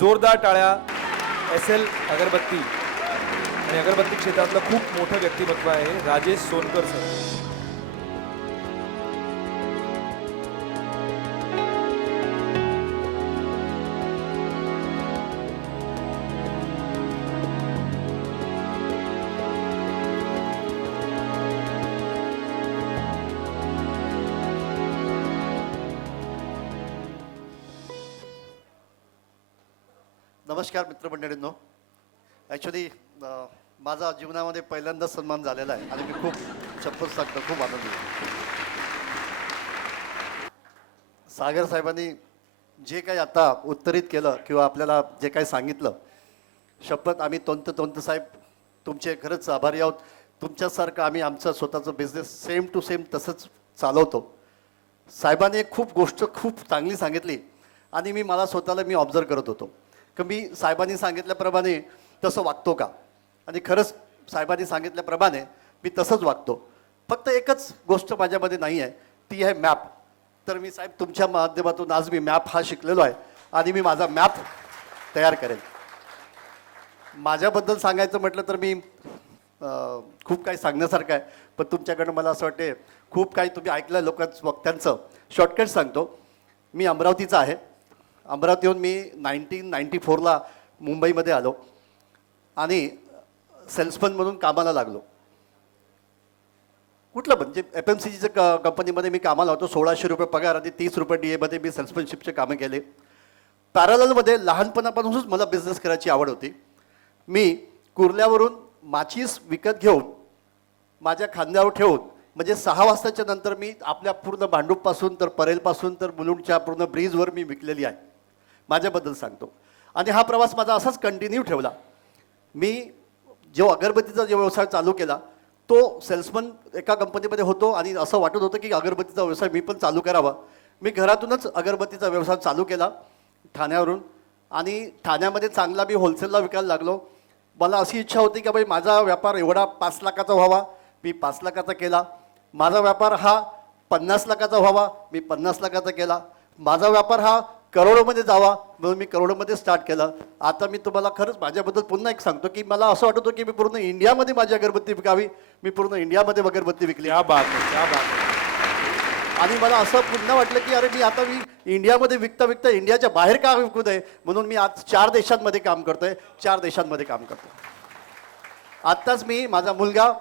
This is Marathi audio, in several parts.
जोरदार टाळ्या एस एल अगरबत्ती. आणि अगरबत्ती क्षेत्रातलं खूप मोठं व्यक्तिमत्व आहे राजेश सोनकर सर. नमस्कार मित्रमंडळींनो. ॲक्च्युली माझा जीवनामध्ये पहिल्यांदा सन्मान झालेला आहे आणि मी खूप शपथ सांगतो खूप आनंद सागर साहेबांनी जे काही आता उत्तरित केलं किंवा आपल्याला जे काही सांगितलं शपथ आम्ही तोंत तोंत साहेब तुमचे खरंच आभारी आहोत. तुमच्यासारखं आम्ही आमचं स्वतःचं बिझनेस सेम टू सेम तसंच चालवतो. साहेबांनी एक खूप गोष्ट खूप चांगली सांगितली आणि मी मला स्वतःला मी ऑब्झर्व करत होतो. कमी मी साहेबांनी सांगितल्याप्रमाणे तसं वागतो का? आणि खरंच साहेबांनी सांगितल्याप्रमाणे मी तसंच वागतो. फक्त एकच गोष्ट माझ्यामध्ये नाही आहे. ती आहे मॅप. तर मी साहेब तुमच्या माध्यमातून आज मी मॅप हा शिकलेलो आहे आणि मी माझा मॅप तयार करेन. माझ्याबद्दल सांगायचं म्हटलं तर मी खूप काही सांगण्यासारखं आहे. पण तुमच्याकडनं मला असं वाटते खूप काही तुम्ही ऐकलं लोकांच वक्त्यांचं. शॉर्टकट सांगतो. मी अमरावतीचा आहे. अमरावतीहून मी नाईन्टीन नाईन्टी फोरला मुंबईमध्ये आलो. आणि सेल्समन म्हणून कामाला लागलो. कुठलं म्हणजे एफ एम सी जीचं क कंपनीमध्ये मी कामाला होतो. सोळाशे रुपये पगार आणि तीस रुपये डी एमध्ये मी सेल्समनशिपचे कामं केले. पॅरलमध्ये लहानपणापासूनच मला बिझनेस करायची आवड होती. मी कुर्ल्यावरून माचीस विकत घेऊन माझ्या खांद्यावर ठेवून म्हणजे सहा वाजताच्या नंतर मी आपल्या पूर्ण भांडूपपासून तर परेलपासून तर मुलुंडच्या पूर्ण ब्रिजवर मी विकलेली आहे. माझ्याबद्दल सांगतो. आणि हा प्रवास माझा असाच कंटिन्यू ठेवला. मी जो अगरबत्तीचा जो व्यवसाय चालू केला तो सेल्समन एका कंपनीमध्ये होतो आणि असं वाटत होतं की अगरबत्तीचा व्यवसाय मी पण चालू करावा. मी घरातूनच अगरबत्तीचा व्यवसाय चालू केला ठाण्यावरून. आणि ठाण्यामध्ये चांगला मी होलसेलला विकायला लागलो. मला अशी इच्छा होती की बाई माझा व्यापार एवढा पाच लाखाचा व्हावा. मी पाच लाखाचा केला. माझा व्यापार हा पन्नास लाखाचा व्हावा. मी पन्नास लाखाचा केला. माझा व्यापार हा करोडोमध्ये जावा म्हणून मी करोडोमध्ये स्टार्ट केलं. आता मी तुम्हाला खरंच माझ्याबद्दल पुन्हा एक सांगतो की मला असं वाटत होतं की मी पूर्ण इंडियामध्ये माझी अगरबत्ती विकावी मी पूर्ण इंडियामध्ये अगरबत्ती विकली. क्या बात क्या बात आणि मला असं पुन्हा वाटलं की अरे मी आता मी इंडियामध्ये विकता विकता इंडियाच्या बाहेर का विकू नये म्हणून मी आज चार देशांमध्ये काम करतोय चार देशांमध्ये काम करतो आत्ताच मी माझा मुलगा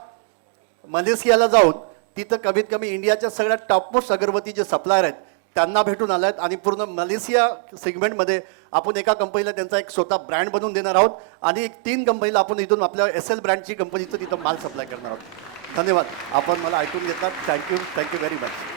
मलेशियाला जाऊन तिथं कमीत कमी इंडियाच्या सगळ्यात टॉपमोस्ट अगरबत्ती जे सप्लायर आहेत. त्यांना भेटून आला आहेत आणि पूर्ण मलेशिया सेगमेंटमध्ये आपण एका कंपनीला त्यांचा एक स्वतः ब्रँड बनवून देणार आहोत आणि एक तीन कंपनीला आपण इथून आपल्या एस एल ब्रँडची कंपनीचं तिथं माल सप्लाय करणार आहोत. धन्यवाद. आपण मला ऐकून घेतात थँक्यू थँक्यू व्हेरी मच